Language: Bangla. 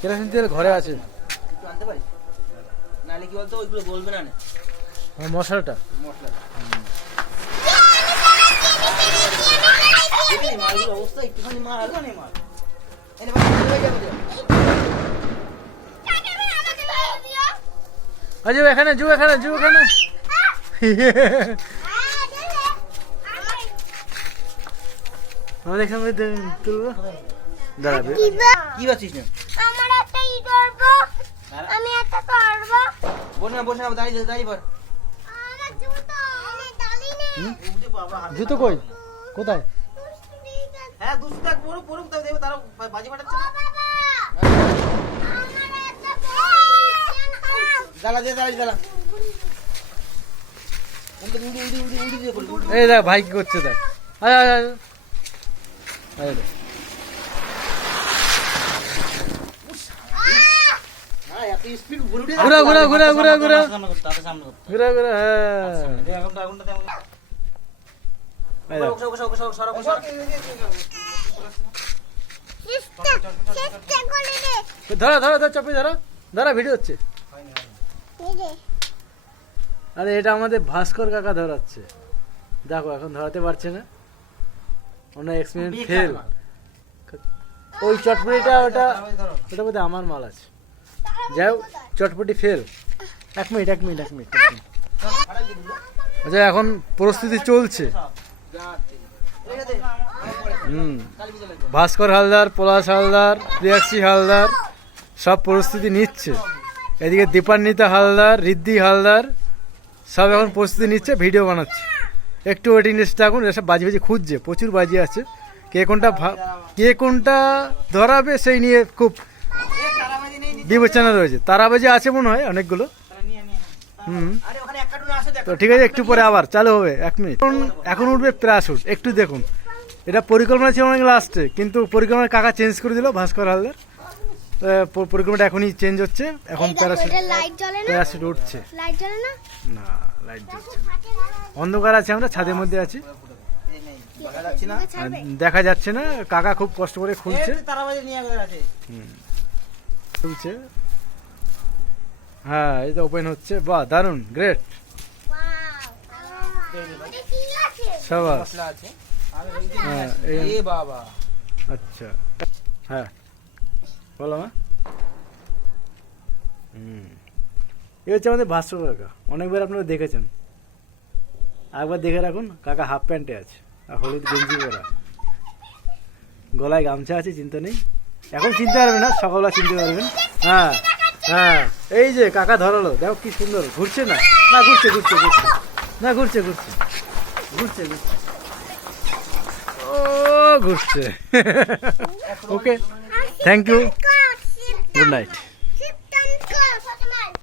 কেরোসিন তেল ঘরে আছে। আনতে নাহলে কি বলতো ওইগুলো গলবে না না। মশলাটা। মশলা। দেখলি অবস্থা একটুখানি মাল। আলগা নেই মাল। এনে যাবে। আজু এখানে জু এখানে জু এখানে। আমাদের এখানে তুলবো। দাঁড়াবে। কি পাচ্ছিস না আমার একটা ই করব। আমি একটা করব। বসে না বসে না দাঁড়িয়ে দাঁড়িয়ে পর আমার জুতো আমি ডালি নেই জুতো কই? কোথায়? হ্যাঁ দুশো টাকা পড়ুক পড়ুক তাও দেখবে তারা বাজি ফাটাচ্ছে না। উল্টে উল্টে দিয়ে করবি এই দেখ ভাই কি করছে দেখ। আয়, আয়, আয়। আয় দেখ। হ্যাঁ এত স্পিড ঘুরে ঘুরা ঘুরা ঘুরা ঘুরা। ঘুরা ঘুরা হ্যাঁ। ধরো ধরো ধরো চাপে ধরো। ধরো ভিডিও হচ্ছে। আরে এটা আমাদের ভাস্কর কাকা ধরাচ্ছে। দেখো এখন ধরাতে পারছে না। ওনার এক্সপেরিমেন্ট ফেল ওই চটপটিটা ওটা ওটা বোধহয় আমার মাল আছে। হোক চটপটি ফেল। এক মিনিট এক মিনিট এক মিনিট আচ্ছা এখন প্রস্তুতি চলছে। হুম। ভাস্কর হালদার, পলাশ হালদার, প্রিয়াক্ষী হালদার, সব প্রস্তুতি নিচ্ছে। এদিকে দীপান্বিতা হালদার রিদ্ধি হালদার, সব এখন প্রস্তুতি নিচ্ছে, ভিডিও বানাচ্ছে। একটু ওয়েটিং লিস্টে থাকুন এসব বাজি বাজি খুঁজছে, প্রচুর বাজি আছে। কে কোনটা কে কোনটা ধরাবে সেই নিয়ে খুব বিবেচনা রয়েছে। তারাবাজি আছে মনে হয় অনেকগুলো। হুম। তো ঠিক আছে একটু পরে আবার চালু হবে এক মিনিট। এখন এখন উঠবে প্যারাশুট একটু দেখুন। এটা পরিকল্পনা ছিল অনেক লাস্টে কিন্তু পরিকল্পনা কাকা চেঞ্জ করে দিল ভাস্কর হালদার। পরিকল্পনাটা এখনই চেঞ্জ হচ্ছে এখন প্যারাশুট না? প্যারাশুট উঠছে। না? না লাইট জ্বলছে না। অন্ধকার আছে আমরা ছাদের মধ্যে আছি। দেখা যাচ্ছে না? দেখা যাচ্ছে না কাকা খুব কষ্ট করে খুলছে। এই খুলছে হ্যাঁ এই তো ওপেন হচ্ছে। বাহ দারুণ গ্রেট সাবাস। হ্যাঁ এই বাবা। আচ্ছা। হ্যাঁ। বলো মা। হুম। এ হচ্ছে আমাদের ভাস্কর কাকা। অনেকবার আপনারা দেখেছেন। একবার দেখে রাখুন কাকা হাফ প্যান্টে আছে। আর হলুদ গেঞ্জি পরা। গলায় গামছা আছে চিন্তা নেই। এখন চিনতে পারবেন না সকালবেলা চিনতে পারবেন। হ্যাঁ হ্যাঁ এই যে কাকা ধরালো, দেখো কি সুন্দর, ঘুরছে না? না, ঘুরছে ঘুরছে ঘুরছে। না, ঘুরছে ঘুরছে। ঘুরছে ঘুরছে। ও, ঘুরছে। Okay thank you good night